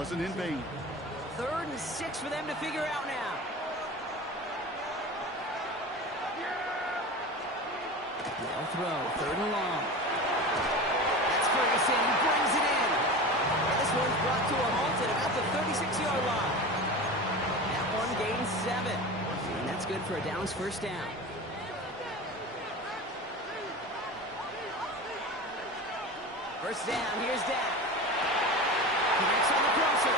wasn't in vain. 3rd and 6 for them to figure out now. They'll throw, 3rd and long. That's Ferguson, he brings it in. This one's brought to a halt at about the 36-yard line. That one gains 7. And that's good for a Dallas first down. First down, here's Dak. Connects on the crosser.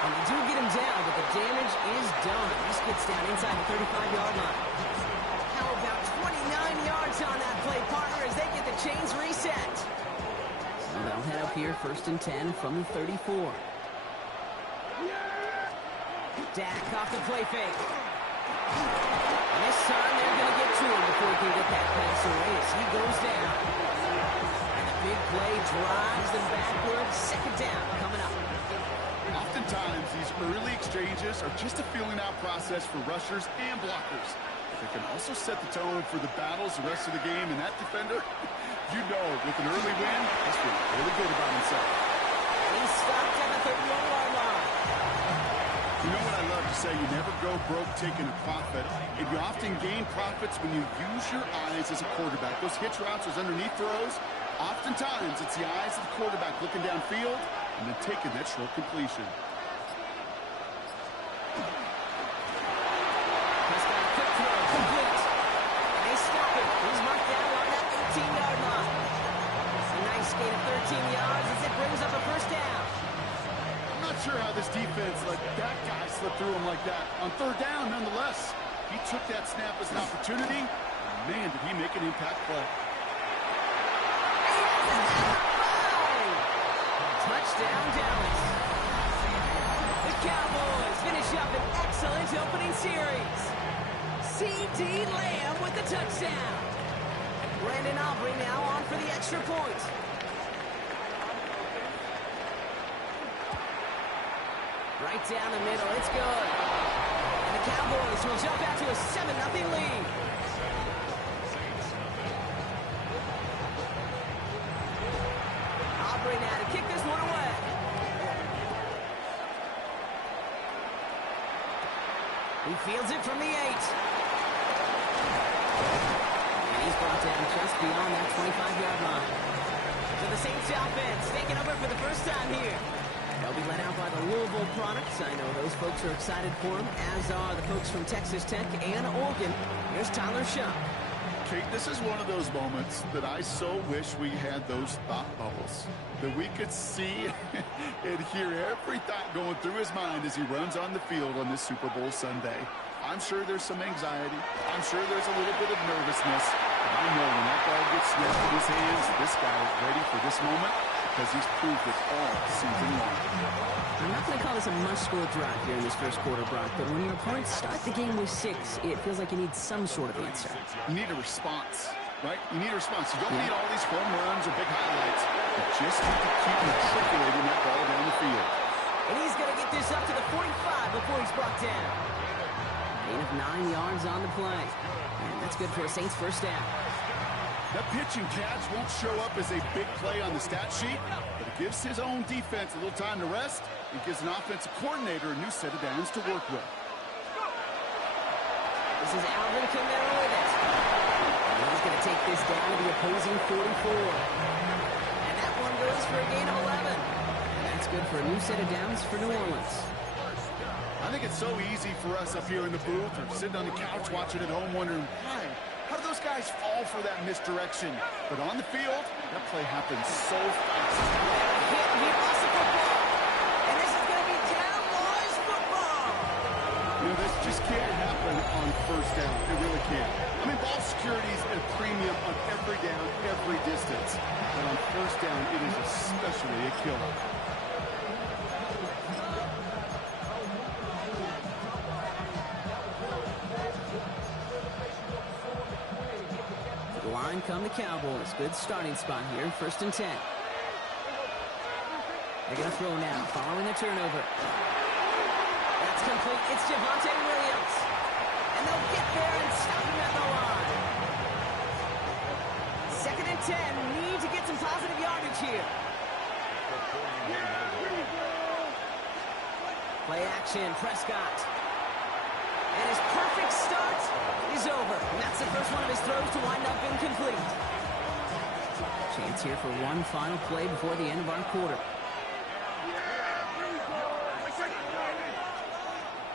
And they do get him down, but the damage is done. This gets down inside the 35-yard line. How about 29 yards on that play, partner, as they get the chains reset. So they'll head up here, 1st and 10 from the 34. Dak off the play fake. And this time they're going to get to him before he can get that pass away as he goes down. And the big play drives them backwards. 2nd down coming up. Oftentimes, these early exchanges are just a feeling-out process for rushers and blockers. They can also set the tone for the battles the rest of the game, and that defender, you know, with an early win, he's feeling really good about himself. He's stopped at the 31-yard line. You know what I love to say? You never go broke taking a profit, and you often gain profits when you use your eyes as a quarterback. Those hitch routes, those underneath throws, oftentimes it's the eyes of the quarterback looking downfield and then taking that short completion. Prescott, quick throw, complete. And they stop him. He's marked down on that 18-yard line. A nice gain of 13 yards as it brings up a first down. I'm not sure how this defense let that guy slip through him like that. On 3rd down, nonetheless, he took that snap as an opportunity. Man, did he make an impact play. Touchdown, Dallas. The Cowboys finish up an excellent opening series. C.D. Lamb with the touchdown. Brandon Aubrey now on for the extra point. Right down the middle, it's good. And the Cowboys will jump out to a 7-0 lead. Aubrey now to kick this one away. He fields it from the 8. And he's brought down just beyond that 25-yard line. So the Saints offense taking over for the first time here. They'll be led out by the Louisville products. I know those folks are excited for them, as are the folks from Texas Tech and Oregon. Here's Tyler Shough. Kate, this is one of those moments that I so wish we had those thought bubbles. That we could see and hear every thought going through his mind as he runs on the field on this Super Bowl Sunday. I'm sure there's some anxiety. I'm sure there's a little bit of nervousness. But I know when that ball gets snapped in his hands, this guy is ready for this moment because he's proved it all season long. I'm not going to call this a must-score drive here in this first quarter, Brock, but when your opponents start the game with 6, it feels like you need some sort of answer. You need a response, right? You need a response. You don't need all these home runs or big highlights. You just need to keep matriculating that ball down the field. And he's going to get this up to the 45 before he's brought down. Gain of 9 yards on the play. And that's good for a Saints first down. That pitch and catch won't show up as a big play on the stat sheet, but it gives his own defense a little time to rest. It gives an offensive coordinator a new set of downs to work with. This is Alvin Kamara with it. And he's going to take this down to the opposing 44. And that one goes for a gain of 11. And that's good for a new set of downs for New Orleans. I think it's so easy for us up here in the booth or sitting on the couch watching at home wondering, why? How do those guys fall for that misdirection? But on the field, that play happens so fast. He lost the football. And this is going to be Cowboys football. You know, this just can't happen on first down. It really can't. I mean, ball security is at a premium on every down, every distance. But on first down, it is especially a killer. Line come the Cowboys. Good starting spot here. 1st and 10. They're going to throw now, following the turnover. That's complete. It's Javonte Williams. And they'll get there and stop him at the line. 2nd and 10. Need to get some positive yardage here. Play action, Prescott. And his perfect start is over. And that's the first one of his throws to wind up incomplete. Chance here for one final play before the end of our quarter.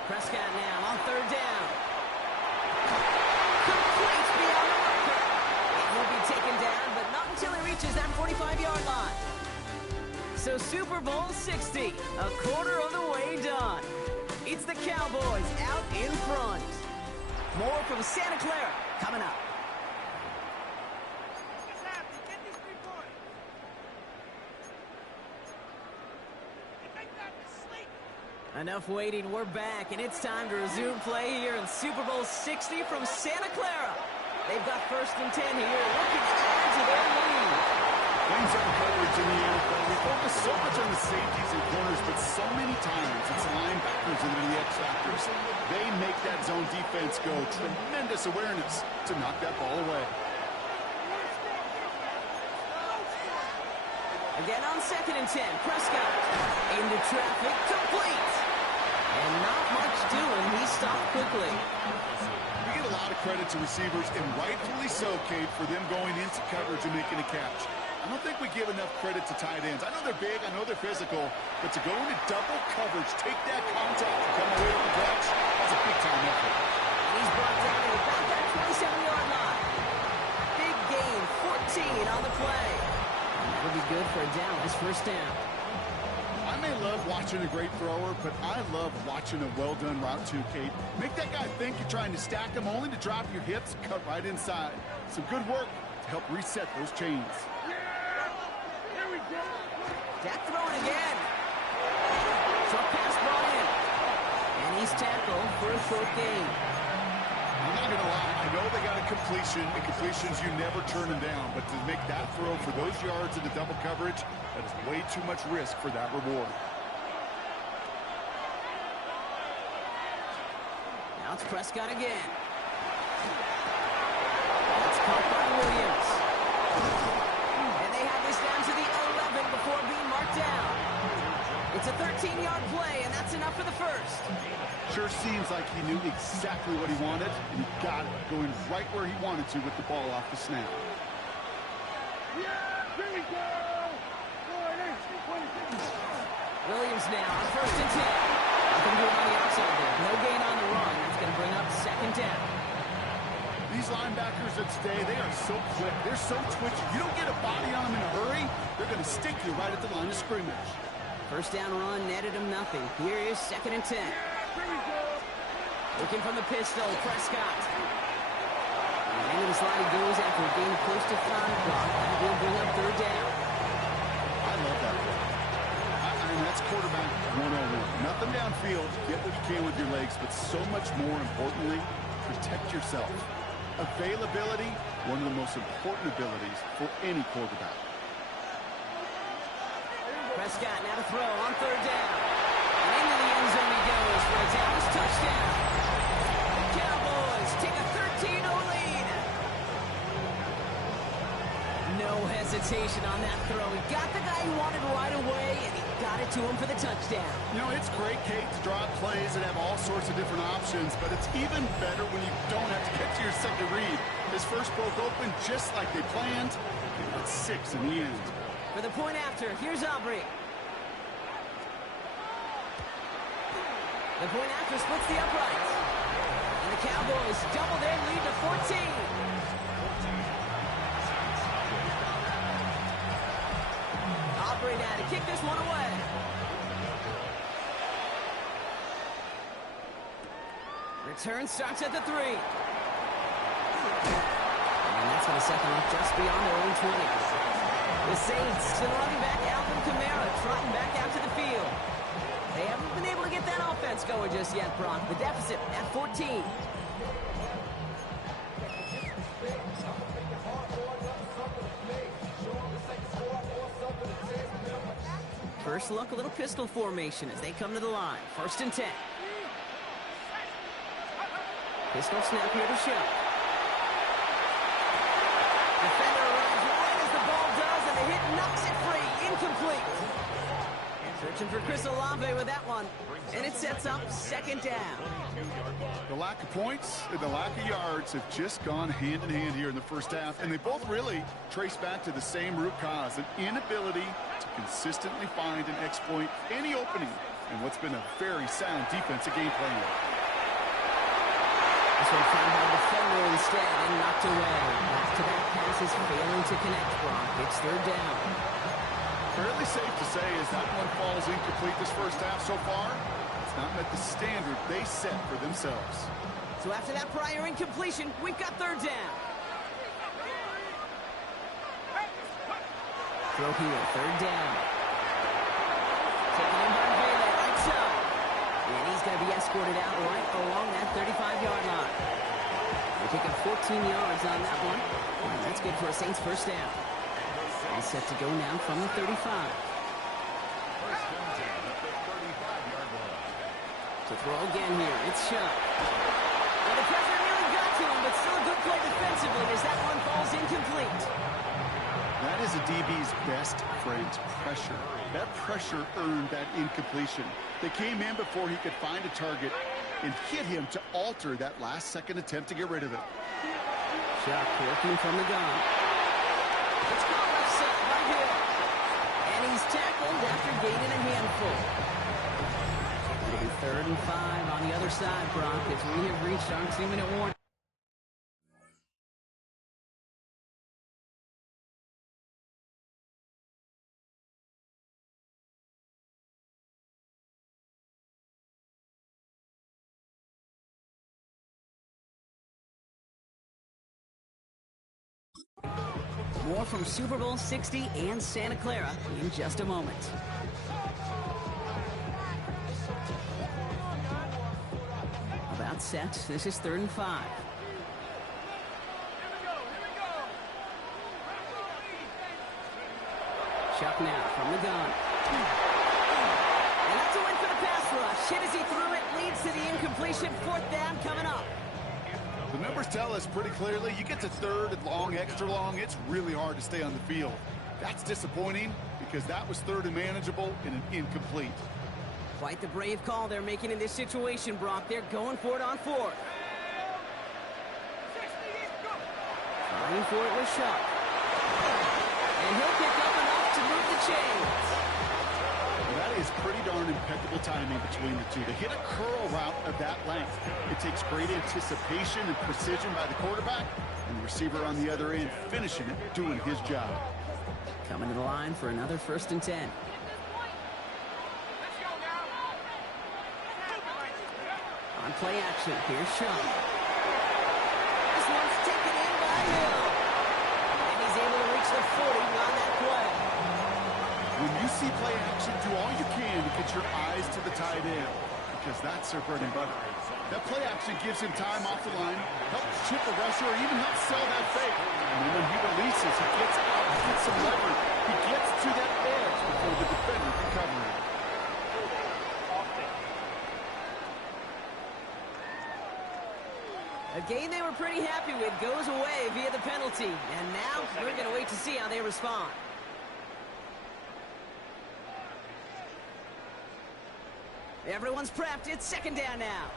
Prescott now on third down. Complete beyond the marker. It will be taken down, but not until he reaches that 45-yard line. So Super Bowl 60, a quarter of the way done. It's the Cowboys out in front. More from Santa Clara coming up. Enough waiting, we're back, and it's time to resume play here in Super Bowl 60 from Santa Clara. They've got 1st and 10 here, looking to add to their lead. Things on coverage in the NFL. We focus so much on the safeties and corners, but so many times it's the linebackers that are the X factors. They make that zone defense go. Tremendous awareness to knock that ball away. Again on 2nd and 10, Prescott into traffic, complete. And not much doing, he stopped quickly. We get a lot of credit to receivers, and rightfully so, Kate, for them going into coverage and making a catch. I don't think we give enough credit to tight ends. I know they're big, I know they're physical, but to go into double coverage, take that contact and come away with the catch, that's a big-time effort. And he's brought down at about that 27-yard line. Big gain, 14 on the play. And that'll be good for a Dallas 1st down. I may love watching a great thrower, but I love watching a well-done route too, Kate. Make that guy think you're trying to stack him only to drop your hips, cut right inside. Some good work to help reset those chains. Dak throwing again. Short pass brought in. And he's tackled for a short gain. I'm not going to lie. I know they got a completion, and completions, you never turn them down. But to make that throw for those yards into double coverage, that is way too much risk for that reward. Now it's Prescott again. That's caught by Williams. And they have this down to the 11 before being marked down. It's a 13-yard play, and that's enough for the first. Sure seems like he knew exactly what he wanted, and he got it, going right where he wanted to with the ball off the snap. Williams now on 1st and 10. Nothing doing on the outside there. No gain on the run. That's going to bring up 2nd down. These linebackers that stay, they are so quick. They're so twitchy. You don't get a body on them in a hurry, they're going to stick you right at the line of scrimmage. 1st down run netted him nothing. Here is 2nd and 10. Looking from the pistol, Prescott. And into the slide he goes after a gain close to 5 o'clock. That will bring up 3rd down. I love that play. I mean, that's quarterback 101. Nothing downfield, get what you can with your legs, but so much more importantly, protect yourself. Availability, one of the most important abilities for any quarterback. Prescott now to throw on 3rd down. And into the end zone he goes for a Dallas touchdown. The Cowboys take a 13-0 lead. No hesitation on that throw. He got the guy he wanted right away, and he got it to him for the touchdown. You know, it's great, Kate, to draw up plays and have all sorts of different options, but it's even better when you don't have to get to your second read. His first broke open just like they planned, and it's 6 in the end. For the point after, here's Aubrey. The point after splits the uprights. And the Cowboys double their lead to 14. Aubrey now to kick this one away. Return starts at the 3. And that's going to set them up just beyond their own 20. The Saints to the running back, Alvin Kamara, trotting back out to the field. They haven't been able to get that offense going just yet, Brock. The deficit at 14. First look, a little pistol formation as they come to the line. 1st and 10. Pistol snap here to show. Defender runs right as the ball does, and the hit knocks it free. Incomplete. So Searching for Chris Olave with that one. And it sets up second down. The lack of points and the lack of yards have just gone hand in hand here in the first half, and they both really trace back to the same root cause, an inability to consistently find and exploit any opening in what's been a very sound defensive game plan. This one found by the defender instead and knocked away. Back-to-back passes failing to connect, Brock. It's third down. Fairly safe to say as that one falls incomplete this first half so far, it's not met the standard they set for themselves. So after that prior incompletion, we've got third down. Throw here, third down. Taken in by Vela, right side. And he's going to be escorted out right along that 35-yard line. They're taking 14 yards on that one. And that's good for a Saints first down. All set to go now from the 35. To throw again here, it's shot. Well, the pressure nearly got to him, but still a good play defensively as that one falls incomplete. That is a DB's best friend, pressure. That pressure earned that incompletion. They came in before he could find a target and hit him to alter that last-second attempt to get rid of it. Shot working from the gun. It's caught left side by Hill. And he's tackled after gaining a handful. It'll be 3rd and 5 on the other side, Brock, as we have reached our 2-minute warning. More from Super Bowl 60 and Santa Clara in just a moment. About set. This is 3rd and 5. Chuck now from the gun. And that's a win for the pass rush. Hit as he threw it, leads to the incompletion. 4th down coming up. The numbers tell us pretty clearly, you get to 3rd and long, extra long, it's really hard to stay on the field. That's disappointing because that was 3rd and manageable and an incomplete. Quite the brave call they're making in this situation, Brock. They're going for it on 4th. Trying for it with Shuck. And he'll pick up enough to move the chains. That is pretty darn impeccable timing between the two. To hit a curl route of that length, it takes great anticipation and precision by the quarterback, and the receiver on the other end finishing it, doing his job. Coming to the line for another 1st and 10. On play action, here's Sean. This one's taken in by Hill. And he's able to reach the 40 on that play. When you see play action, do all you can to get your eyes to the tight end, because that's their bread and butter. That play action gives him time off the line, helps chip a rusher, or even helps sell that fake. And then when he releases, he gets out, he gets some leverage. He gets to that edge before the defender can cover him. A game they were pretty happy with goes away via the penalty. And now we're going to wait to see how they respond. Everyone's prepped. It's 2nd down now.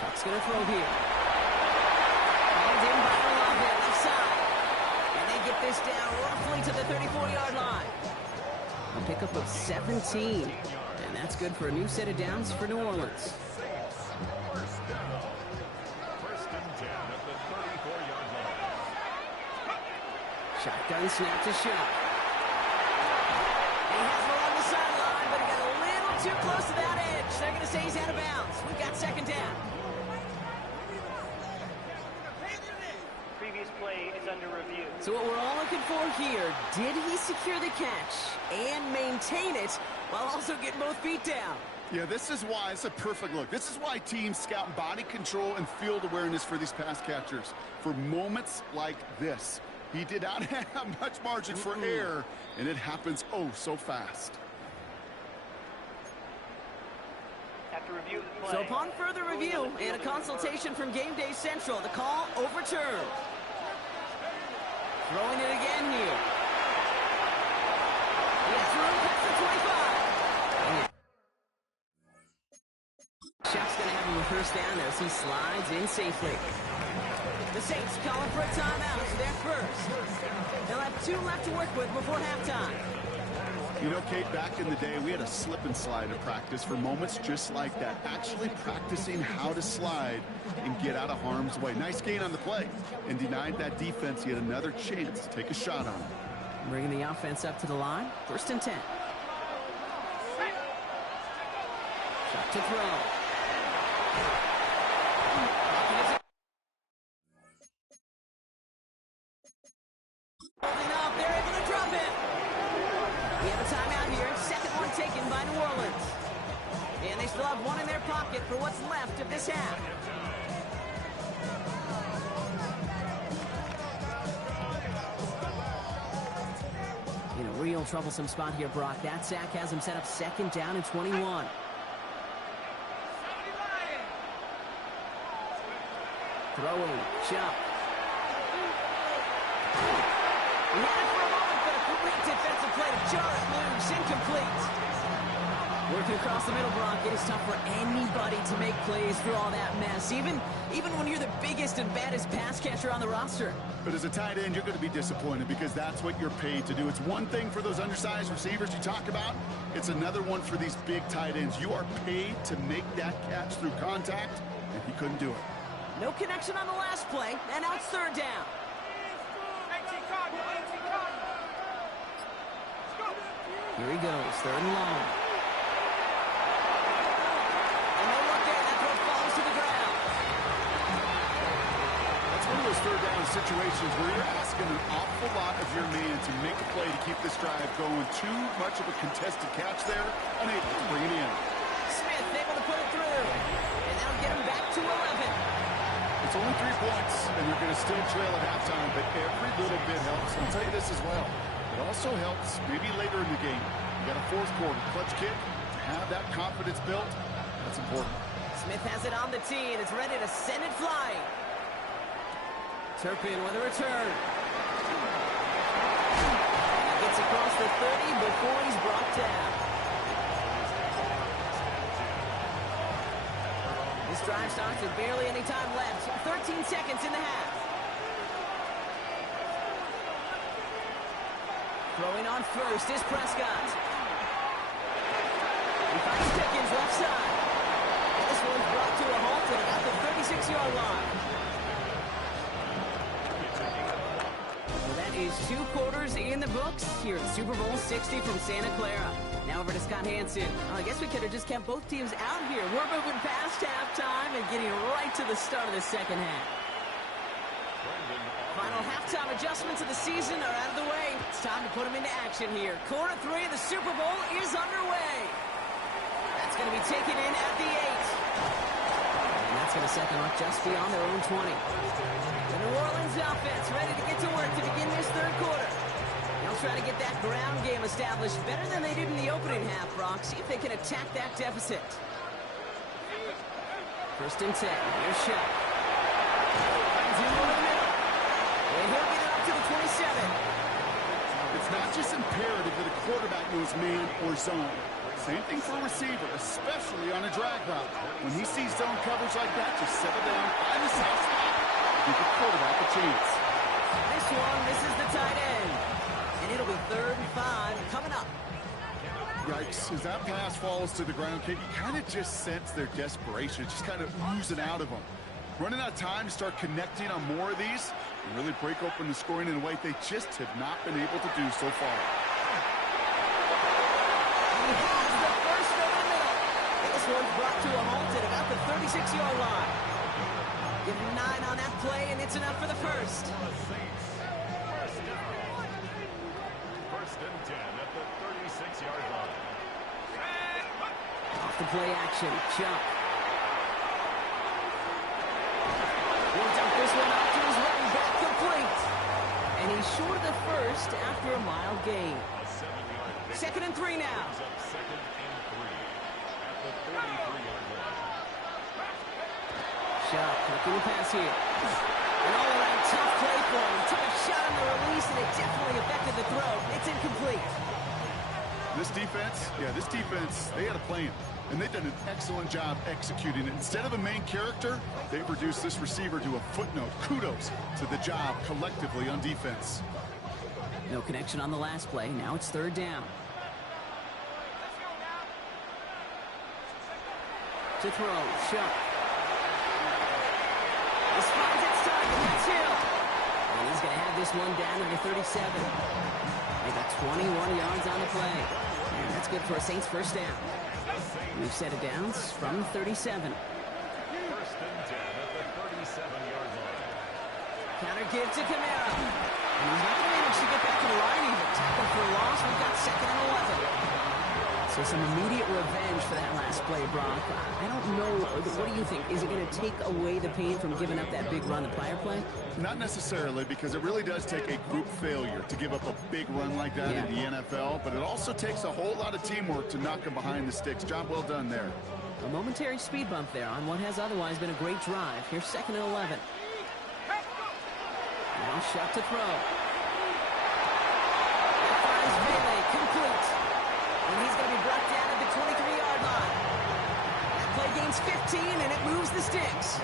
Chuck's going to throw here. Called in by Olave, left side. And they get this down roughly to the 34-yard line. A pickup of 17. And that's good for a new set of downs for New Orleans. Shotgun snap to Shuck. He has it along the sideline, but he got a little too close to that edge. They're going to say he's out of bounds. We've got 2nd down. Previous play is under review. So what we're all looking for here, did he secure the catch and maintain it while also getting both feet down? Yeah, this is why it's a perfect look. This is why teams scout body control and field awareness for these pass catchers. For moments like this, he did not have much margin for error, and it happens oh so fast. After review of the play. So upon further review and a consultation from Game Day Central, the call overturned. Throwing it again here. first down as he slides in safely. The Saints calling for a timeout for their first. They'll have 2 left to work with before halftime. You know, Kate, back in the day, we had a slip and slide in practice for moments just like that. Actually practicing how to slide and get out of harm's way. Nice gain on the play and denied that defense yet another chance to take a shot on him. Bringing the offense up to the line. 1st and 10. Shot to throw. Holding up, they're able to drop it. We have a timeout here. 2nd one taken by New Orleans. And they still have 1 in their pocket for what's left of this half. In a real troublesome spot here, Brock. That sack has him set up 2nd down and 21. Throwing, Chubb. He had it for a moment, but a great defensive play to jar it loose. Incomplete. Working across the middle, Brock. It is tough for anybody to make plays through all that mess, even when you're the biggest and baddest pass catcher on the roster. But as a tight end, you're going to be disappointed because that's what you're paid to do. It's one thing for those undersized receivers you talk about. It's another one for these big tight ends. You are paid to make that catch through contact, and he couldn't do it. No connection on the last play, and now it's 3rd down. Here he goes, 3rd and long. And no look there, that throw falls to the ground. That's one of those 3rd down situations where you're asking an awful lot of your man to make a play to keep this drive going. Too much of a contested catch there, unable to bring it in. Smith able to put it through, and that'll get him back to 11. It's only 3 points, and they're going to still trail at halftime, but every little bit helps. I'll tell you this as well. It also helps maybe later in the game. You got a 4th quarter clutch kick. To have that confidence built, that's important. Smith has it on the tee, and it's ready to send it flying. Turpin with a return. He gets across the 30 before he's brought down. This drive starts with barely any time left. 13 seconds in the half. Throwing on first is Prescott. He finds Pickens left side. And this one's brought to a halt at about the 36-yard line. Well, that is 2 quarters in the books here at Super Bowl 60 from Santa Clara. Now over to Scott Hanson. I guess we could have just kept both teams out here. We're moving past halftime and getting right to the start of the 2nd half. Final halftime adjustments of the season are out of the way. It's time to put them into action here. Quarter 3 of the Super Bowl is underway. That's going to be taken in at the 8. And that's going to set them up just beyond their own 20. The New Orleans offense ready to get to work to begin this 3rd quarter. They'll try to get that ground game established better than they did in the opening half, Brock. See if they can attack that deficit. 1st and 10. Here's Shep. Finds him over the middle. And he'll get it up to the 27. It's not just imperative that a quarterback knows man or zone. Same thing for a receiver, especially on a drag route. When he sees zone coverage like that, just settle down, find the soft spot, give the quarterback a chance. This one misses the tight end. And it'll be 3rd and 5 coming up. Yikes, as that pass falls to the ground, Kate, you kind of just sense their desperation. It's just kind of oozing out of them. Running out of time to start connecting on more of these and really break open the scoring in a way they just have not been able to do so far. He has the first over the middle. And this one's brought to a halt at about the 36-yard line. Give him 9 on that play, and it's enough for the first. 1st and 10 at the 36-yard line. Off the play action, Chubb. He'll dump this one off to his running back, complete. And he's short of the first after a mild gain. 2nd and 3 now. 2nd and 3 at the 33-yard line. Chubb looking to pass here. An all-around tough play for him. He took a shot on the release, and it definitely affected the throw. It's incomplete. This defense, they had a plan. and they've done an excellent job executing it. Instead of a main character, they've reduced this receiver to a footnote. Kudos to the job collectively on defense. No connection on the last play. Now it's third down. To throw, Shuck. This finds its target, that's Hill. And he's going to have this one down at the 37. They got 21 yards on the play. And that's good for a Saints first down. We've set it down from 37. First and 10 at the 37-yard line. Counter give to Kamara. And he's not going to manage to get back to the line even. Tackle for a loss. We've got second and 11. So some immediate revenge for that last play, Brock. I don't know. What do you think? Is it going to take away the pain from giving up that big run the prior play? Not necessarily, because it really does take a group failure to give up a big run like that in the NFL, but it also takes a whole lot of teamwork to knock them behind the sticks. Job well done there. A momentary speed bump there on what has otherwise been a great drive. Here's second and 11. Now shot to throw. That finds Bailey, complete. And he's going to be brought down at the 23-yard line. That play gains 15, and it moves the sticks.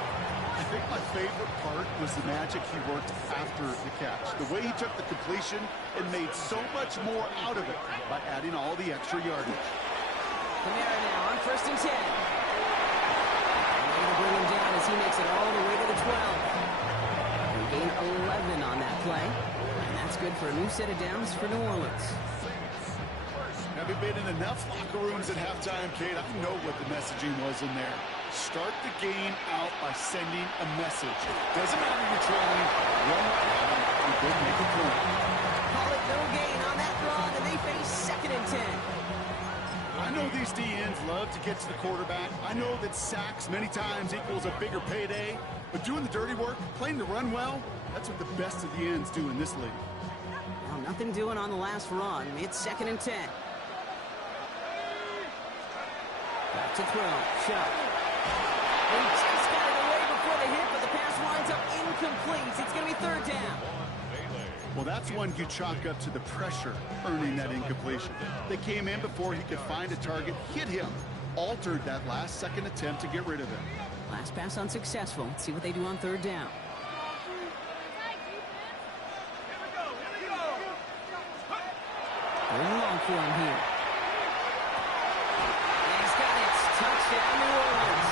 I think my favorite part was the magic he worked after the catch. The way he took the completion and made so much more out of it by adding all the extra yardage. Kamara now on first and 10. And they're going to bring him down as he makes it all the way to the 12. And gain 11 on that play. And that's good for a new set of downs for New Orleans. Now, we've been in enough locker rooms at halftime, Kate. I know what the messaging was in there. Start the game out by sending a message. Doesn't matter if you're trailing, run right out and go make a point. Call it no gain on that run, and they face second and 10. I know these DNs love to get to the quarterback. I know that sacks many times equals a bigger payday. But doing the dirty work, playing the run well, that's what the best of the ends do in this league. Well, nothing doing on the last run. It's second and 10. Back to throw. Shot. And just got it away before the hit, but the pass winds up incomplete. It's going to be third down. Well, that's one you chalk up to the pressure earning that incompletion. They came in before he could find a target, hit him, altered that last second attempt to get rid of him. Last pass unsuccessful. Let's see what they do on third down. Third and long for him here. He's got it. Touchdown, New Orleans.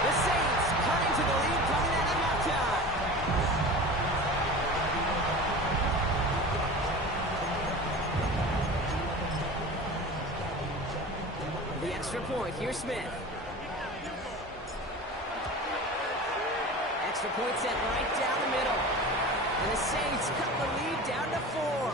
The Saints cutting to the lead, coming out of halftime. The extra point. Here's Smith. Extra point set right down the middle. And the Saints cut the lead down to 4.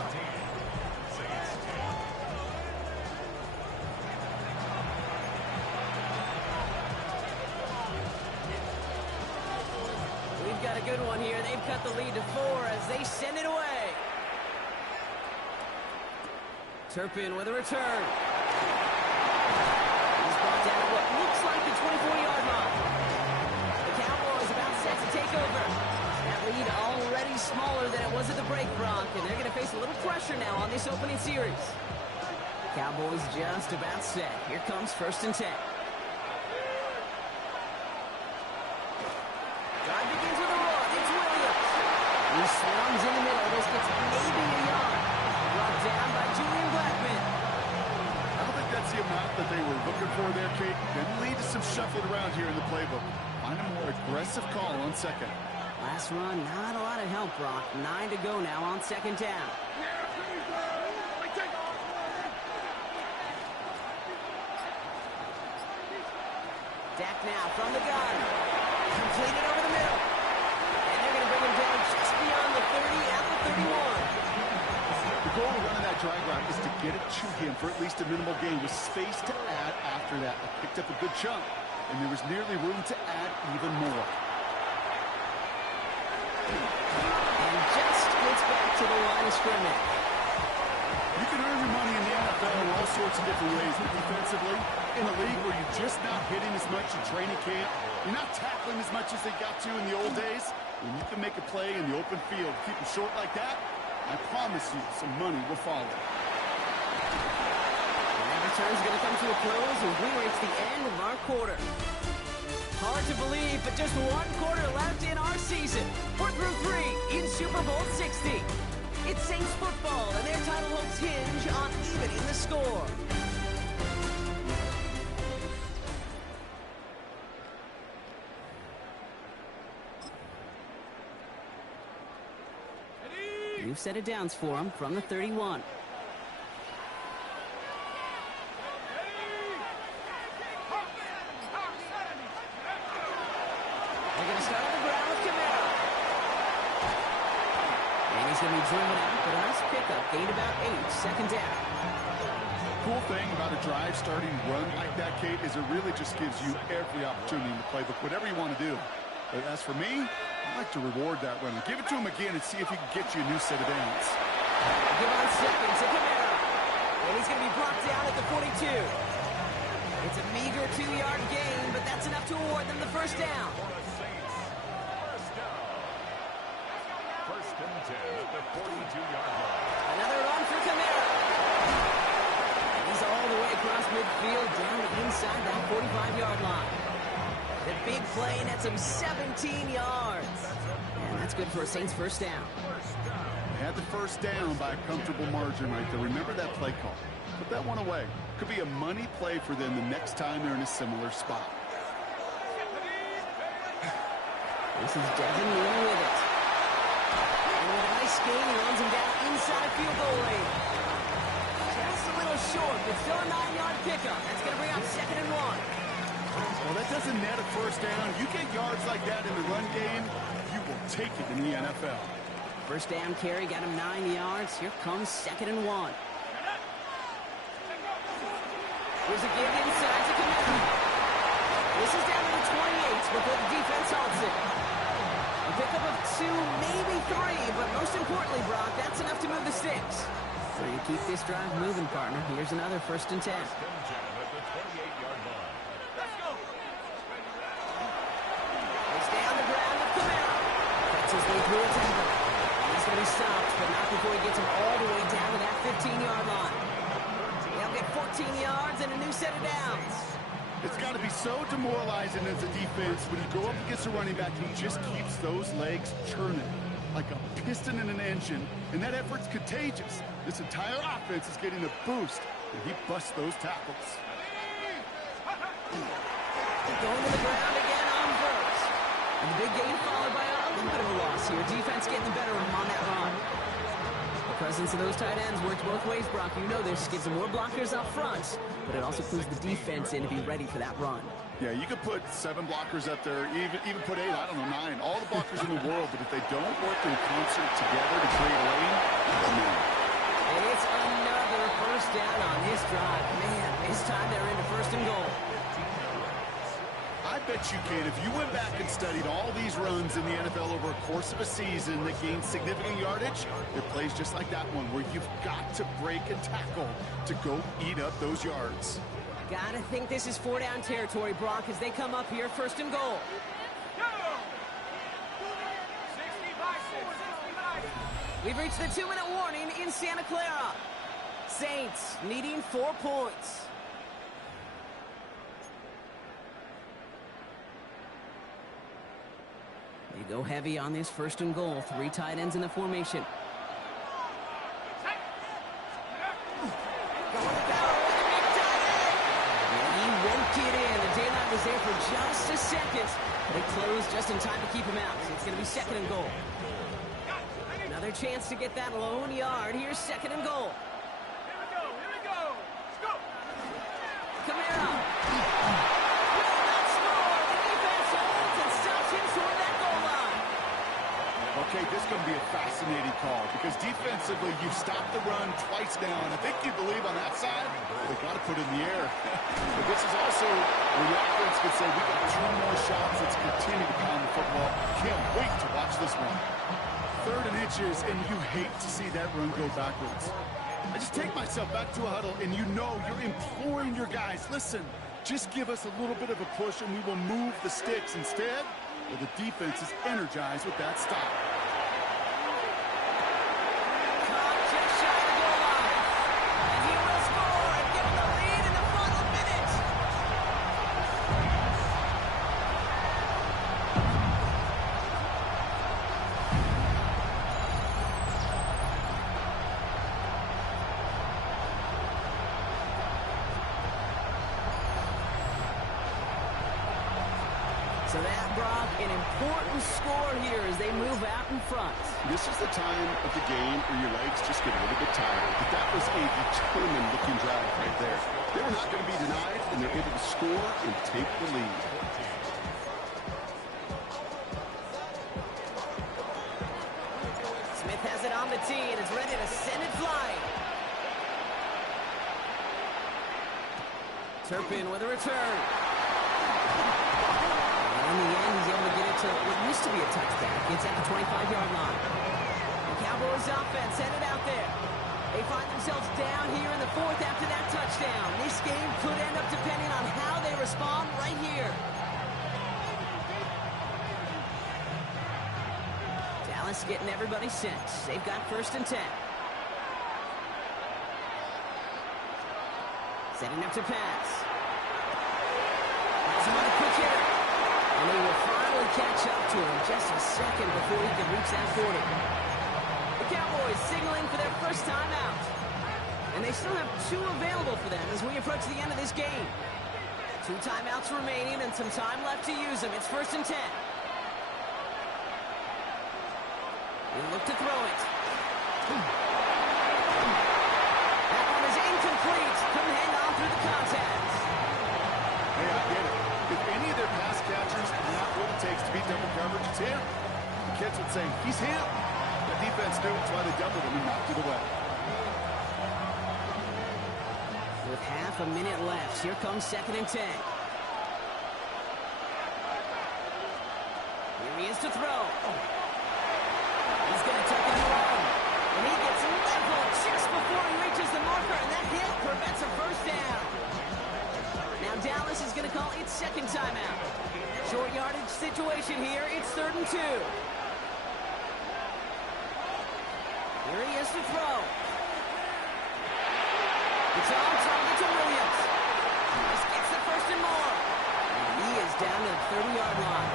We've got a good one here. They've cut the lead to 4 as they send it away. Turpin with a return. He's brought down at what looks like the 24-yard line. The Cowboys about set to take over. That lead already smaller than it was at the break, Brock, and they're going to face a little pressure now on this opening series. Cowboys just about set. Here comes first and 10. Drive begins with a run. It's Williams. He swings in the middle. This gets maybe a yard. Brought down by Julian Blackman. I don't think that's the amount that they were looking for there, Kate. Can lead to some shuffling around here in the playbook. Find a more aggressive call on second. Last run, not a lot of help, Brock. 9 to go now on second down. Dak now from the gun. Completed over the middle. And they're going to bring him down just beyond the 30 at the 31. The goal of running that drag route is to get it to him for at least a minimal gain with space to add after that. I picked up a good chunk, and there was nearly room to add even more. And just gets back to the line of scrimmage. You can earn your money in the NFL in all sorts of different ways, but defensively, in a league where you're just not hitting as much in training camp, you're not tackling as much as they got to in the old days, when you can make a play in the open field, keep them short like that, I promise you some money will follow. And they're going return's going to come to a close as we reach the end of our quarter. Hard to believe, but just one quarter left in our season. We're through 3 in Super Bowl 60. It's Saints football, and their title hopes hinge on evening the score. New set of downs for him from the 31. They're going to start on the ground with Kamara. And he's going to be driven out, but a nice pickup. Gained about 8, second down. Cool thing about a drive starting run like that, Kate, is it really just gives you every opportunity in the playbook, whatever you want to do. But as for me, I like to reward that runner. Give it to him again and see if he can get you a new set of downs. Give on second to Kamara. And he's going to be brought down at the 42. It's a meager 2-yard gain, but that's enough to award them the first down. First and 10 at the 42-yard line. Another run for Kamara. And he's all the way across midfield down inside that 45-yard line. The big play nets him 17 yards. And that's good for a Saints first down. They had the first down by a comfortable margin right there. Remember that play call. Put that one away. Could be a money play for them the next time they're in a similar spot. This is Devin Neal with it. And with a nice gain, he runs him down inside field goal range. Just a little short, but still a 9-yard pickup. That's going to bring up 2nd and 1. Well, that doesn't net a first down. You get yards like that in the run game, you will take it in the NFL. First down carry got him 9 yards. Here comes 2nd and 1. Here's a give inside to Kamara. This is down to the 28 before the defense halts it. A pickup of 2, maybe 3, but most importantly, Brock, that's enough to move the sticks. So you keep this drive moving, partner. Here's another 1st and 10. First and 10 at the 28-yard line. They stay on the ground with Kamara. Cuts his way through a tackle. He's going to be stopped, but not before he gets him all the way down to that 15-yard line. They'll get 14 yards and a new set of downs. It's got to be so demoralizing as a defense when you go up against a running back who just keeps those legs churning like a piston in an engine, and that effort's contagious. This entire offense is getting a boost, and he busts those tackles. Going to the ground again on first. And the big gain followed by a little bit of a loss here. Defense getting the better of him on that run. The presence of those tight ends works both ways, Brock. You know this. Gives them more blockers up front, but it also clues the defense in to be ready for that run. Yeah, you could put 7 blockers up there, even put 8, I don't know, 9. All the blockers in the world, but if they don't work in concert together to create a lane, no. And it's another first down on this drive. Man, this time they're into 1st and goal. I bet you can. If you went back and studied all these runs in the NFL over a course of a season that gained significant yardage, it plays just like that one, where you've got to break and tackle to go eat up those yards. Gotta think this is 4-down territory, Brock, as they come up here 1st and goal. We've reached the 2-minute warning in Santa Clara. Saints needing 4 points. They go heavy on this 1st and goal. 3 tight ends in the formation. Get in. The daylight was there for just a second. They closed just in time to keep him out. So it's going to be 2nd and goal. Another chance to get that lone yard. Here's 2nd and goal. Here we go. Let's go. Kamara. Will not score. The defense holds and stops him toward that goal line. Okay, this is going to be a fascinating call because defensively you've stopped the run twice now, and I think you believe on that side they got to put it in the air. But this is also where the offense could say we got 2 more shots. Let's continue to pound the football. Can't wait to watch this one. 3rd and inches, and you hate to see that run go backwards. I just take myself back to a huddle, and you know you're imploring your guys, listen, just give us a little bit of a push, and we will move the sticks. Instead, well, the defense is energized with that stop. Just shy of the goal line. And he will score and give the lead So that, Brock, an important score here as they move out in front. This is the time of the game where your legs just get a little bit tired. But that was a determined-looking drive right there. They were not going to be denied, and they're able to score and take the lead. Smith has it on the tee and is ready to send it flying. Turpin with a return. And in the end, he's able to get it to what used to be a touchback. It's at the 25-yard line. The Cowboys offense headed out there. They find themselves down here in the fourth after that touchdown. This game could end up depending on how they respond right here. Dallas getting everybody set. They've got 1st and 10. Setting up to pass. That's another quick hitter. And they will finally catch up to him just a second before he can reach that 40. The Cowboys signaling for their first timeout. And they still have 2 available for them as we approach the end of this game. 2 timeouts remaining and some time left to use them. It's 1st and 10. They look to throw it. That one is incomplete. Couldn't hang on through the contact. Hey, I get it. If any of their pass catchers are not what it takes to beat double coverage, it's him. The kids would say, he's him. The defense knew it's why they doubled him and knocked it away. With half a minute left, here comes 2nd and 10. Here he is to throw. He's going to tuck it along. And he gets leveled just before he reaches the marker, and that hit prevents a first down. Now Dallas is going to call its 2nd timeout. Short yardage situation here. It's 3rd and 2. Here he is to throw. It's on target to Williams. This gets the 1st and more. And he is down to the 30-yard line.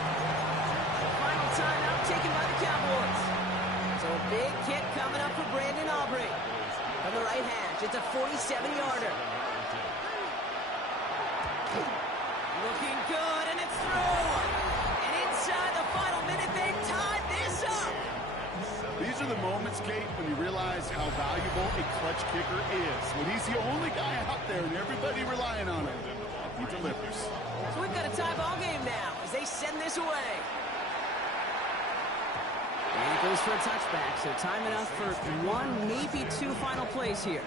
Final timeout taken by the Cowboys. So a big kick coming up for Brandon Aubrey. From the right hash, it's a 47-yarder. Looking good, and it's through. And inside the final minute, they've tied this up. These are the moments, Kate, when you realize how valuable a clutch kicker is. When he's the only guy out there and everybody relying on him, he delivers. So we've got a tie ball game now as they send this away. And it goes for a touchback, so time enough for 1, maybe 2 final plays here.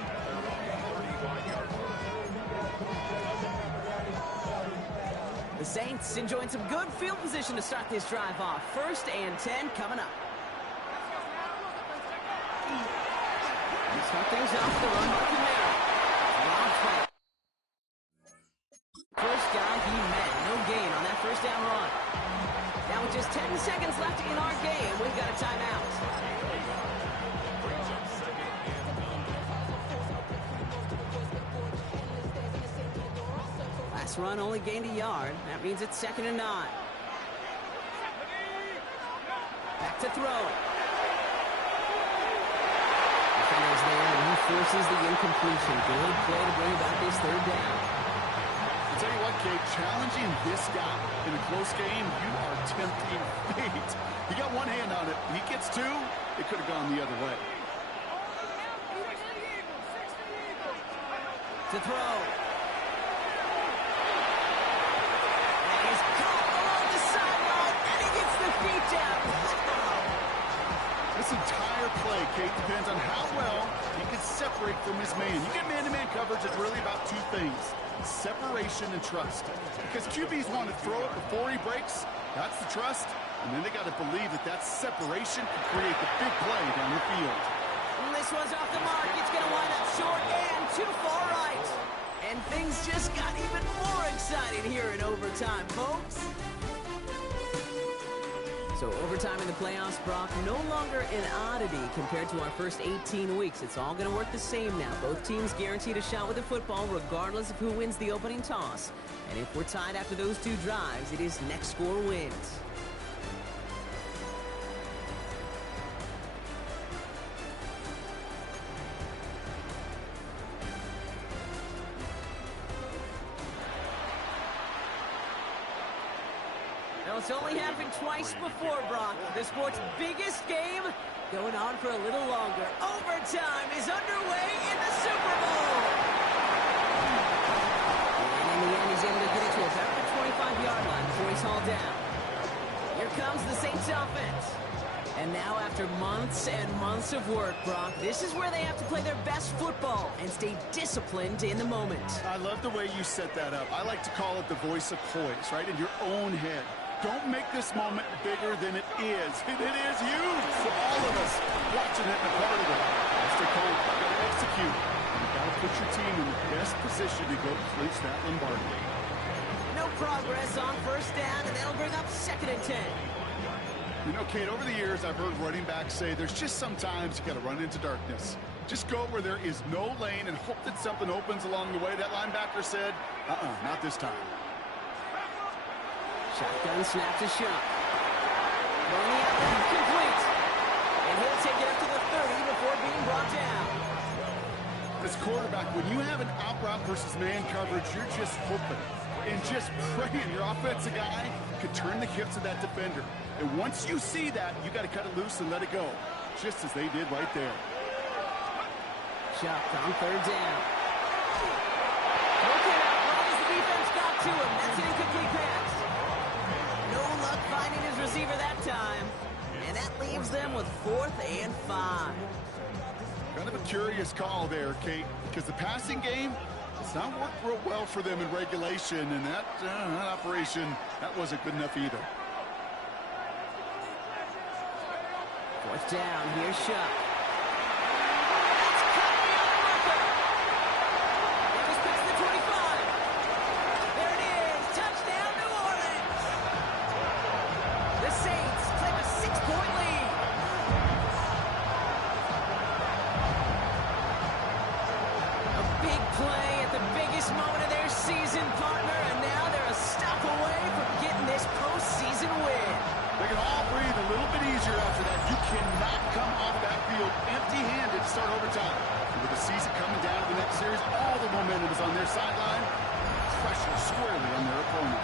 The Saints enjoying some good field position to start this drive off. 1st and 10 coming up. Start things off the run by Kamara. Rob Fett. First guy he met. No gain on that 1st down run. Now with just 10 seconds left in our game, we've got a timeout. Last run only gained a yard. That means it's 2nd and 9. Back to throw. Defenders there, and he forces the incompletion. Good play to bring about this 3rd down. I'll tell you what, Kate, challenging this guy in a close game, you are tempting fate. He got one hand on it. He gets 2, it could have gone the other way. To throw. And he's caught along the sideline, and he gets the feet down. This entire play, Kate, depends on how well he can separate from his man. You get man-to-man coverage, it's really about 2 things. Separation and trust. Because QBs want to throw it before he breaks. That's the trust. And then they got to believe that that separation can create the big play down the field. And this one's off the mark. It's going to wind up short and too far right. And things just got even more exciting here in overtime, folks. So overtime in the playoffs, Brock, no longer an oddity compared to our first 18 weeks. It's all going to work the same now. Both teams guaranteed a shot with the football regardless of who wins the opening toss. And if we're tied after those 2 drives, it is next score wins. It's only happened twice before, Brock. The sport's biggest game going on for a little longer. Overtime is underway in the Super Bowl. And in the end, he's able to get it to about the 25-yard line before he's hauled down. Here comes the Saints offense. And now, after months and months of work, Brock, this is where they have to play their best football and stay disciplined in the moment. I love the way you set that up. I like to call it the voice of poise, right? In your own head. Don't make this moment bigger than it is. And it is huge for all of us watching it and a part of it. Mr. Cole, you got to execute. You got to put your team in the best position to go clinch that Lombardi. No progress on first down, and they'll bring up 2nd and 10. You know, Kate, over the years, I've heard running backs say there's just sometimes you got to run into darkness. Just go where there is no lane and hope that something opens along the way. That linebacker said, not this time. Shotgun snap to shot. Going the outlet, complete. And he'll take it up to the 30 before being brought down. As quarterback, when you have an out route versus man coverage, you're just hoping and just praying your offensive guy could turn the hips of that defender. And once you see that, you got to cut it loose and let it go, just as they did right there. Shotgun, 3rd down. Broken out right as the defense got to him. That's an incomplete pass. No luck finding his receiver that time. And that leaves them with 4th and 5. Kind of a curious call there, Kate, because the passing game, it's not worked real well for them in regulation, and that operation, that wasn't good enough either. 4th down, here's Shuck. Just past the 25. There it is, touchdown New Orleans. The Saints claim a 6-point lead. A big play at the biggest moment of their season, partner, and now they're a stop away from getting this postseason win. They can all breathe a little bit easier after that. You cannot come off that field empty-handed to start overtime. And with the season coming down to the next series, all the momentum is on their sideline. Pressure squarely on their opponent.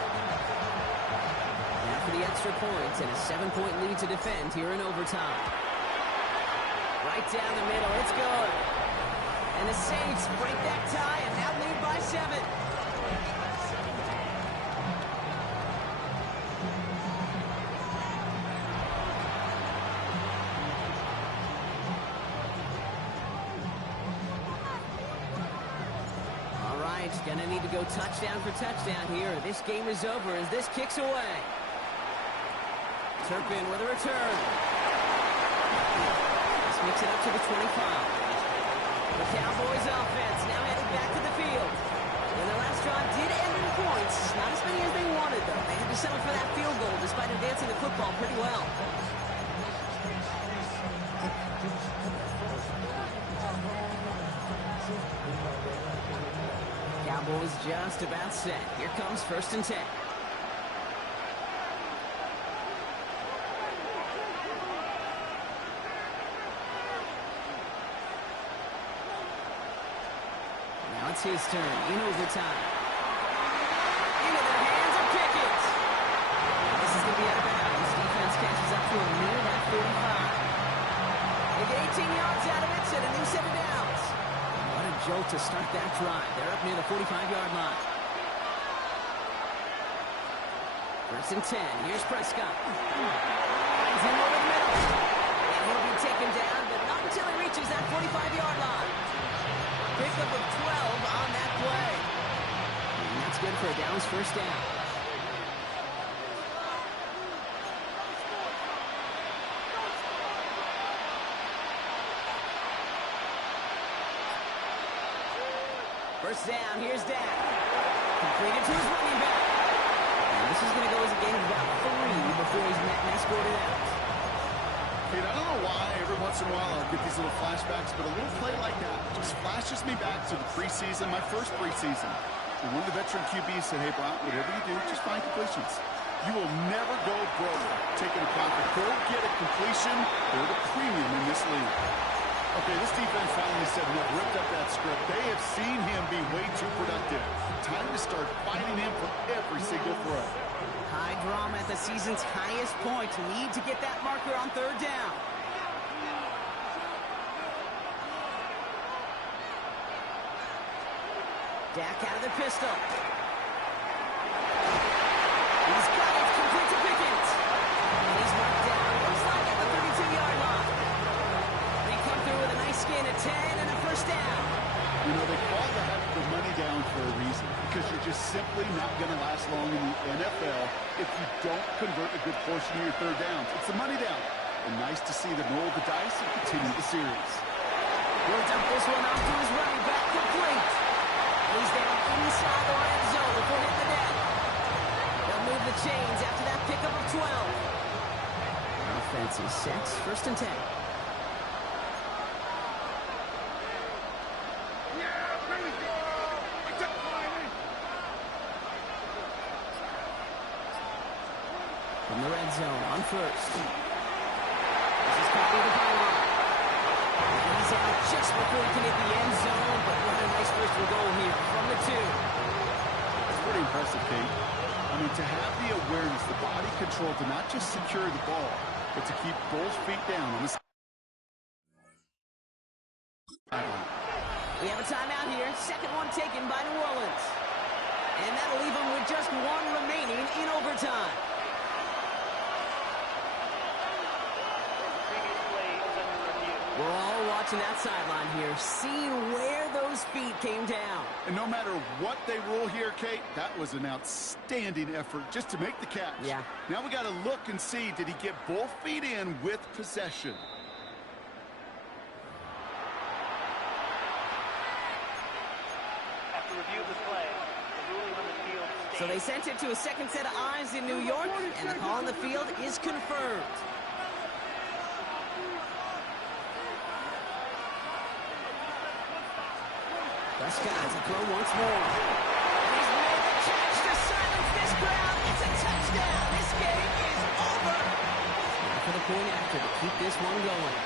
Now for the extra points and a 7-point lead to defend here in overtime. Right down the middle, it's good. And the Saints break that tie and now lead by 7. Gonna need to go touchdown for touchdown here. This game is over as this kicks away. Turpin with a return. This makes it up to the 25. The Cowboys offense now headed back to the field. And their last drive did end in points. Not as many as they wanted, though. They had to settle for that field goal despite advancing the football pretty well. Cowboys just about set. Here comes 1st and 10. Now it's his turn in overtime. Into the hands of Pickett. This is going to be out of bounds. Defense catches up to him near that 45. They get 18 yards out of it, and a new 7 downs. What a jolt to start that drive. They're up near the 45-yard line. 1st and 10. Here's Prescott. Finds him over the middle. And he'll be taken down, but not until he reaches that 45-yard line. Pickup of 12 on that play. And that's good for a Dallas 1st down. First down, here's Dak. Completed to his running back. And this is going to go as a gain of about 3 before he's met and escorted out. Kate, I don't know why every once in a while I'll get these little flashbacks, but a little play like that just flashes me back to the preseason, my first preseason. And one of the veteran QBs said, hey, Brock, whatever you do, just find completions. You will never go broke taking a profit. Go get a completion. They're the premium in this league. Okay, this defense finally said, look, ripped up that script. They have seen him be way too productive. Time to start fighting him for every single throw. High drama at the season's highest point. Need to get that marker on third down. Dak out of the pistol. He's got it. Complete to Pickens. And he's marked down. Looks like at the 32-yard line. They come through with a nice gain of 10 and a first down. You know, they call that the money down for a reason, because you're just simply not going to last long in the NFL if you don't convert a good portion of your third downs. It's the money down. And nice to see them roll the dice and continue the series. He'll dump this one off to his running back, complete. He's down inside the red zone before hitting the net. They'll move the chains after that pickup of 12. Offense is set. First and 10. From the red zone on first. This is caught with the pylon. He's out just before he can hit the end zone, but what a nice first and goal here from the 2. That's pretty impressive, Kate. I mean, to have the awareness, the body control to not just secure the ball, but to keep both feet down on the sideline. We have a timeout here. Second one taken by New Orleans. And that'll leave them with just one remaining in overtime. We're all watching that sideline here, seeing where those feet came down. And no matter what they rule here, Kate, that was an outstanding effort just to make the catch. Yeah. Now we got to look and see, did he get both feet in with possession? After review of the play, the ruling on the field stands. So they sent it to a second set of eyes in New York, and the call on the field is confirmed. Prescott to throw once more. He's made the catch to silence this crowd. It's a touchdown. This game is over. Now for the point after to keep this one going.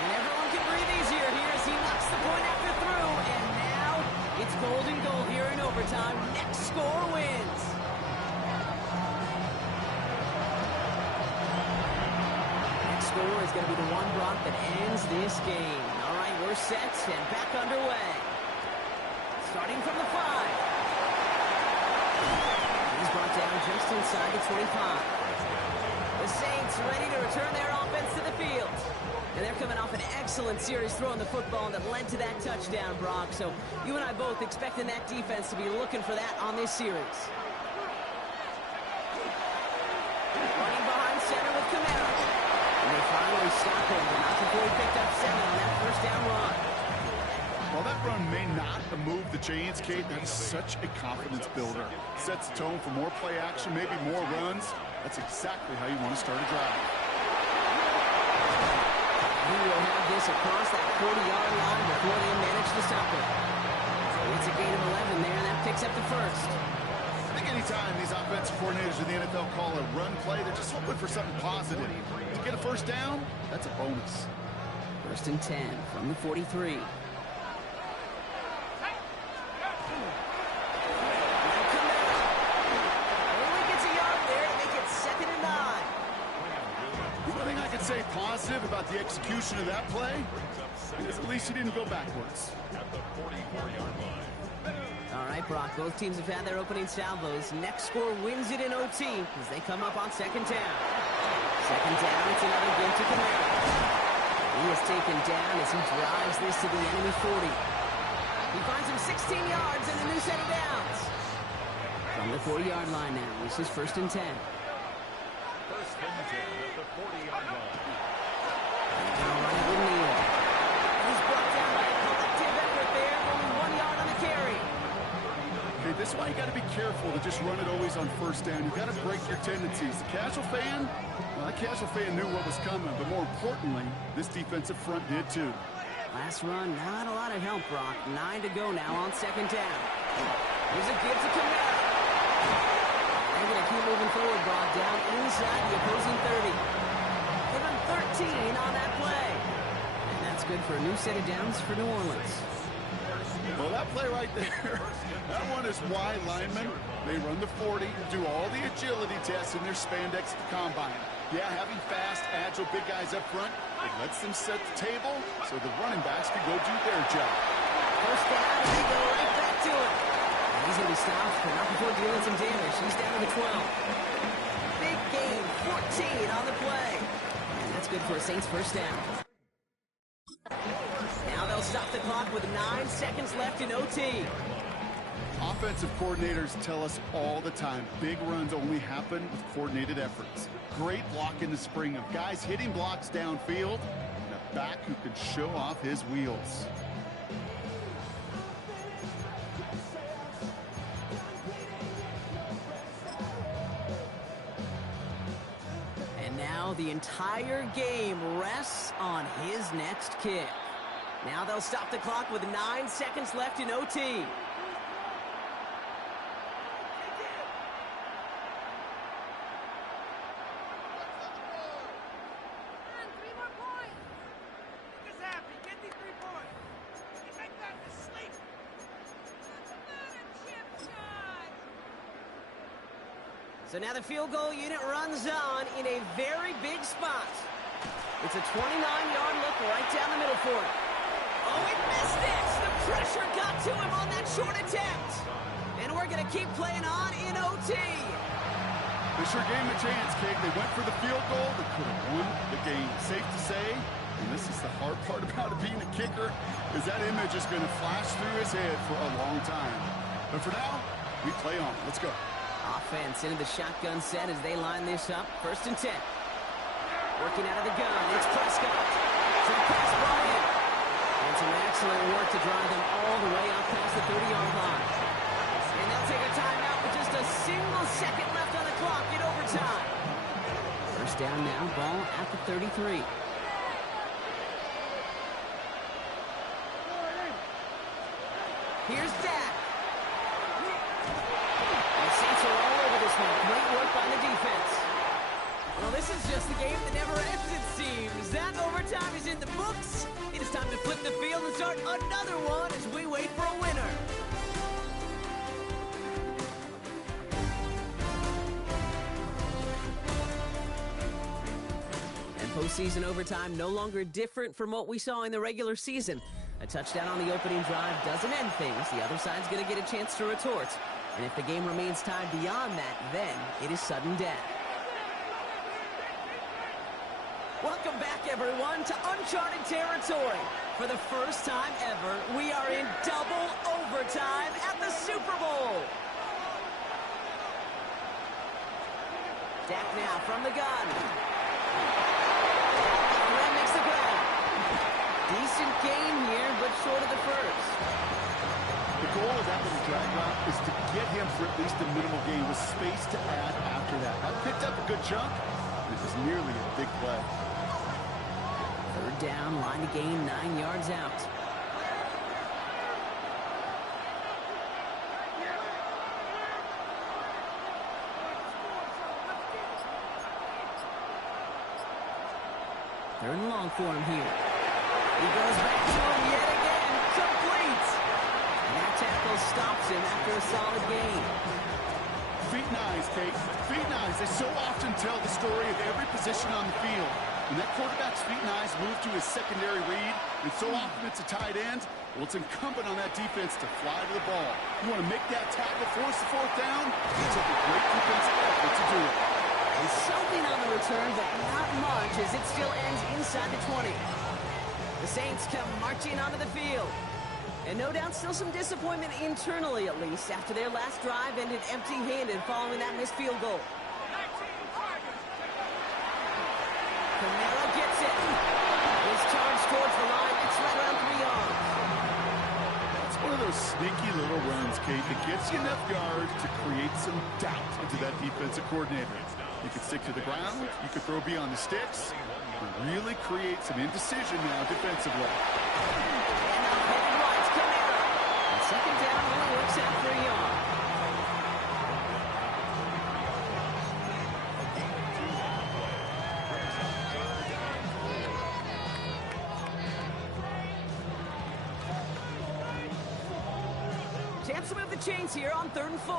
And everyone can breathe easier here as he knocks the point after through. And now it's golden goal here in overtime. Next score wins. Next score is going to be the one, Brock, that ends this game. All right, we're set and back underway. Starting from the 5. He's brought down just inside the 25. The Saints ready to return their offense to the field. And they're coming off an excellent series throwing the football that led to that touchdown, Brock. So you and I both expecting that defense to be looking for that on this series. Running behind center with Kamara. And they finally stop him, but not before he picked up 7 on that first down run. While that run may not have moved the chains, Kate, that is such a confidence builder. Sets the tone for more play action, maybe more runs. That's exactly how you want to start a drive. He will have this across that 40-yard line before they manage to stop it. So it's a gain of 11 there, and that picks up the first. I think anytime these offensive coordinators in the NFL call a run play, they're just hoping for something positive. To get a first down, that's a bonus. First and 10 from the 43. Only gets a yard there to make it 2nd and 9. The only thing I can say positive about the execution of that play is at least he didn't go backwards. At the 44-yard line. All right, Brock, both teams have had their opening salvos. Next score wins it in OT as they come up on 2nd down. 2nd down, it's another game to Kamara. He is taken down as he drives this to the enemy 40. He finds him 16 yards and a new set of downs. From the 40-yard line now, this is 1st and 10. First and 10 at the 40-yard line. Now running with Neal. He's brought down by a collective effort there, only 1 yard on the carry. Okay, this is why you got to be careful to just run it always on first down. You got to break your tendencies. The casual fan, well, that casual fan knew what was coming, but more importantly, this defensive front did too. Last run, not a lot of help, Brock. 9 to go now on 2nd down. Here's a give to Kamara. They're going to keep moving forward, Brock, down inside the opposing 30. Give him 13 on that play. And that's good for a new set of downs for New Orleans. Well, that play right there, that one is why linemen, they run the 40, do all the agility tests in their spandex at the combine. Yeah, having fast, agile, big guys up front, it lets them set the table so the running backs can go do their job. First down, and they go right back to it. And he's going to be stopped, but not before dealing some damage. He's down to the 12. Big gain, 14 on the play. And that's good for a Saints first down. Now they'll stop the clock with 9 seconds left in OT. Offensive coordinators tell us all the time, big runs only happen with coordinated efforts. Great block in the spring of guys hitting blocks downfield, and a back who can show off his wheels. And now the entire game rests on his next kick. Now they'll stop the clock with 9 seconds left in OT. So now the field goal unit runs on in a very big spot. It's a 29-yard look right down the middle for it. Oh, it missed it! The pressure got to him on that short attempt. And we're going to keep playing on in OT. They sure gave him a chance, Kate. They went for the field goal. They could have won the game. Safe to say, and this is the hard part about it being a kicker, is that image is going to flash through his head for a long time. But for now, we play on. Let's go. Offense into the shotgun set as they line this up. 1st and 10. Working out of the gun. It's Prescott. Some pass ball in. And some excellent work to drive them all the way up past the 30-yard line. And they'll take a timeout with just a single second left on the clock in overtime. First down now. Ball at the 33. Here's Dak. Saints are all over this one. Great work by the defense. Well, this is just the game that never ends, it seems. That overtime is in the books. It is time to flip the field and start another one as we wait for a winner. And postseason overtime no longer different from what we saw in the regular season. A touchdown on the opening drive doesn't end things. The other side's going to get a chance to retort. And if the game remains tied beyond that, then it is sudden death. Welcome back, everyone, to uncharted territory. For the first time ever, we are in double overtime at the Super Bowl. Dak now from the gun. That makes the grab. Decent gain here, but short of the first. The goal of that little drag route is to get him for at least a minimal gain with space to add after that. That picked up a good chunk. It was nearly a big play. 3rd down, line to gain 9 yards out. Third and long for him here. He goes back to him yet again. Complete. And that tackle stops him after a solid gain. Feet and eyes, Kate. Feet and eyes. They so often tell the story of every position on the field. When that quarterback's feet and eyes move to his secondary read, and so often it's a tight end, well, it's incumbent on that defense to fly to the ball. You want to make that tackle, force the 4th down? It took a great defensive effort to do it. There's something on the return, but not much as it still ends inside the 20. The Saints come marching onto the field. And no doubt still some disappointment internally, at least, after their last drive ended empty-handed following that missed field goal. Camaro gets it. He's charged towards the line. It's right around 3 yards. It's one of those sneaky little runs, Kate, that gets you enough yards to create some doubt into that defensive coordinator. You can stick to the ground. You can throw beyond the sticks. And really create some indecision now defensively. And now headed right, Camaro. And 2nd down only works out for a yard. Camps him with the chains here on 3rd and 4.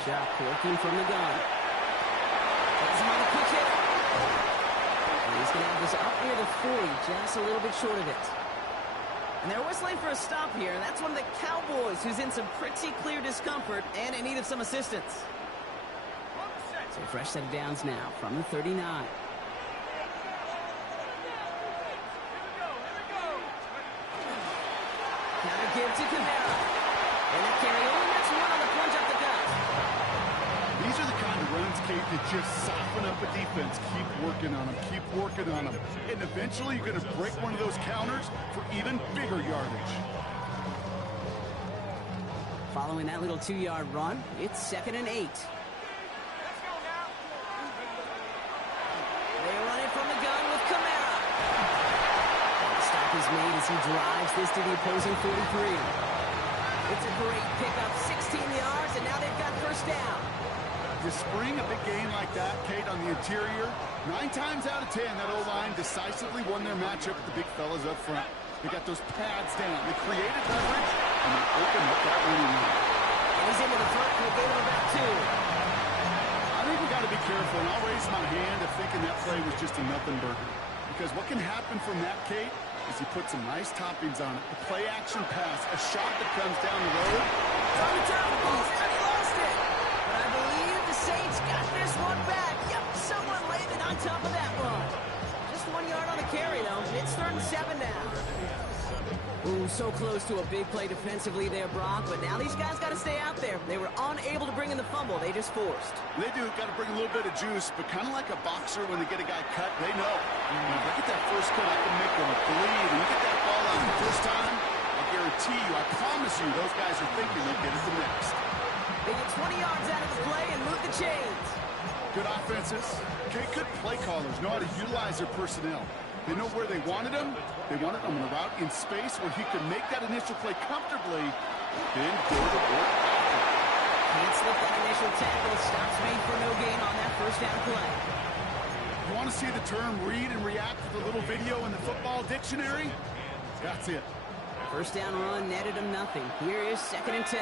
Shot working from the gun. Takes him on the quick hit. And he's going to have this up near the 40, just a little bit short of it. And they're whistling for a stop here. That's one of the Cowboys who's in some pretty clear discomfort and in need of some assistance. So fresh set of downs now from the 39. Counter give to Kamara. And that carry only makes one on the plunge up the gut. These are the kind of runs, Kate, that just soften up a defense. Keep working on them. Keep working on them. And eventually you're going to break one of those counters for even bigger yardage. Following that little 2-yard run, it's 2nd and 8. They run it from the gun with Kamara. The stop is made as he drives this to the opposing 43. It's a great pickup, 16 yards, and now they've got first down. To spring a big game like that, Kate, on the interior, 9 times out of 10, that O-line decisively won their matchup with the big fellas up front. They got those pads down. They created leverage, and they opened up that running lane. And he's into the front for a gain of about 2. I think we got to be careful, and I'll raise my hand of thinking that play was just a nothing burger. Because what can happen from that, Kate, is you put some nice toppings on it. The play-action pass, a shot that comes down the road. It's on the turnbuckles, and he lost it. But I believe the Saints got this one back. Yep, someone landed on top of that one. Just 1 yard on the carry, though. It's 3rd and 7 now. Ooh, so close to a big play defensively there, Brock. But now these guys got to stay out there. They were unable to bring in the fumble. They just forced. They do. Got to bring a little bit of juice, but kind of like a boxer when they get a guy cut, they know. If I get that first cut, I can make them bleed. And you get that ball out the first time, I guarantee you, I promise you, those guys are thinking they'll get it the next. They get 20 yards out of the play and move the chains. Good offenses. Okay, good play callers know how to utilize their personnel. They know where they wanted him. They wanted him on a route in space where he could make that initial play comfortably, then go to work. Can't slip that initial tackle. Stops made for no gain on that first down play. You want to see the term read and react to the little video in the football dictionary? That's it. First down run netted him nothing. Here is 2nd and 10.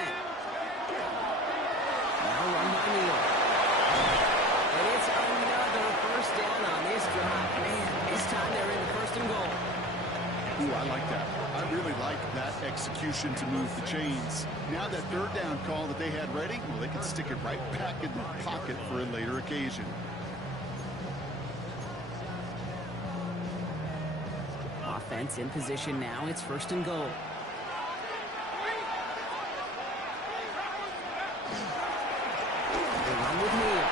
Now run by Neal. And it's another first down on this drive. Man, this time they're in the 1st and goal. Ooh, I like that. I really like that execution to move the chains. Now that 3rd down call that they had ready, well, they can stick it right back in the pocket for a later occasion. Offense in position now. It's 1st and goal. They run with Neal.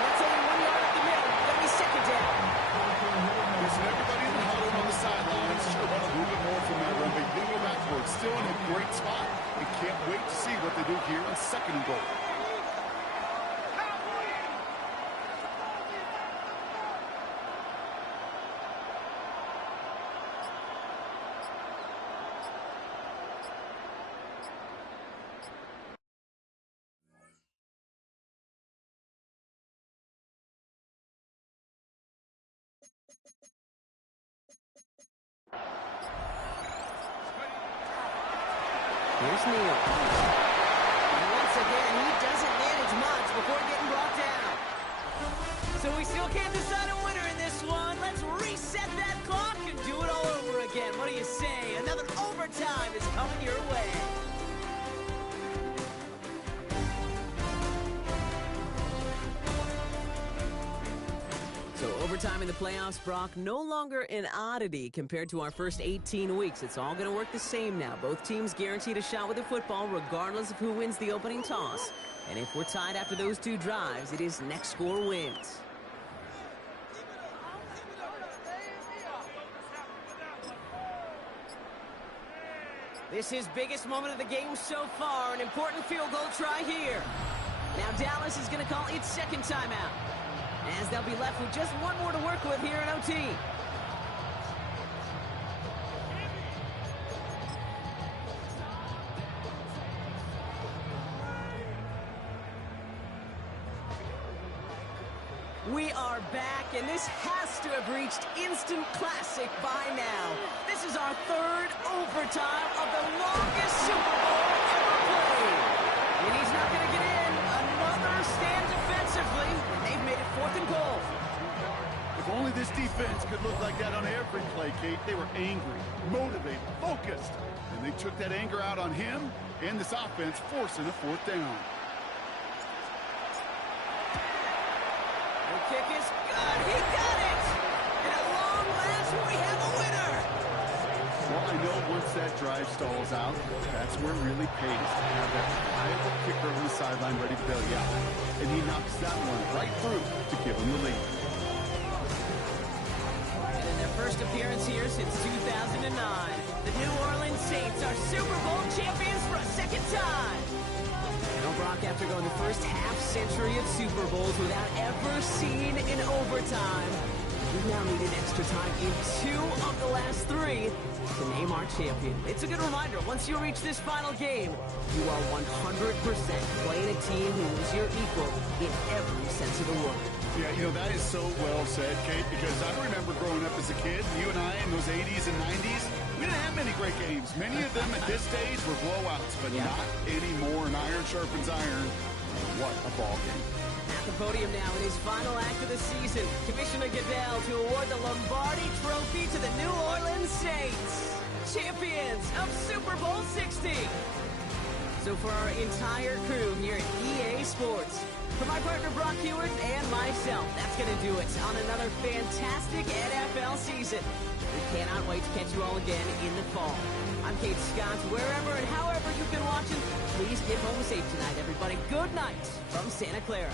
That's only 1 yard up the middle. Gonna be 2nd down. Listen, everybody in the huddle on the sidelines sure want a little bit more from that run, but you go back for it. Still in a great spot. And can't wait to see what they do here on 2nd and goal. Here's Neal. And once again, he doesn't manage much before getting brought down. So we still can't decide a winner in this one. Let's reset that clock and do it all over again. What do you say? Another overtime is coming your way. So overtime in the playoffs, Brock, no longer an oddity compared to our first 18 weeks. It's all going to work the same now. Both teams guaranteed a shot with the football regardless of who wins the opening toss. And if we're tied after those 2 drives, it is next score wins. This is biggest moment of the game so far. An important field goal try here. Now Dallas is going to call its 2nd timeout, as they'll be left with just 1 more to work with here in OT. We are back, and this has to have reached instant classic by now. This is our third overtime of the longest Super Bowl ever played. And he's not going to get in. Another stand defensively, and they've made it 4th and goal. If only this defense could look like that on every play, Kate. They were angry, motivated, focused. And they took that anger out on him and this offense, forcing a 4th down. The kick is good. He got it. And at long last, we have a winner. Well, I know once that drive stalls out, that's where it really pays to have that reliable kicker on the sideline ready to bail you out. And he knocks that one right through to give him the lead. And in their first appearance here since 2009, the New Orleans Saints are Super Bowl champions for a second time. Now, Brock, after going the first half-century of Super Bowls without ever seeing an overtime, we now needed extra time in 2 of the last 3 to name our champion. It's a good reminder, once you reach this final game, you are 100% playing a team who is your equal in every sense of the word. Yeah, you know, that is so well said, Kate, because I remember growing up as a kid, you and I in those 80s and 90s, we didn't have many great games. Many of them at this stage were blowouts, but not anymore. And iron sharpens iron. What a ball game. At the podium now in his final act of the season, Commissioner Goodell to award the Lombardi Trophy to the New Orleans Saints, champions of Super Bowl 60. So for our entire crew here at EA Sports, for my partner Brock Hewitt and myself, that's going to do it on another fantastic NFL season. We cannot wait to catch you all again in the fall. I'm Kate Scott. Wherever and however you've been watching, please get home safe tonight, everybody. Good night from Santa Clara.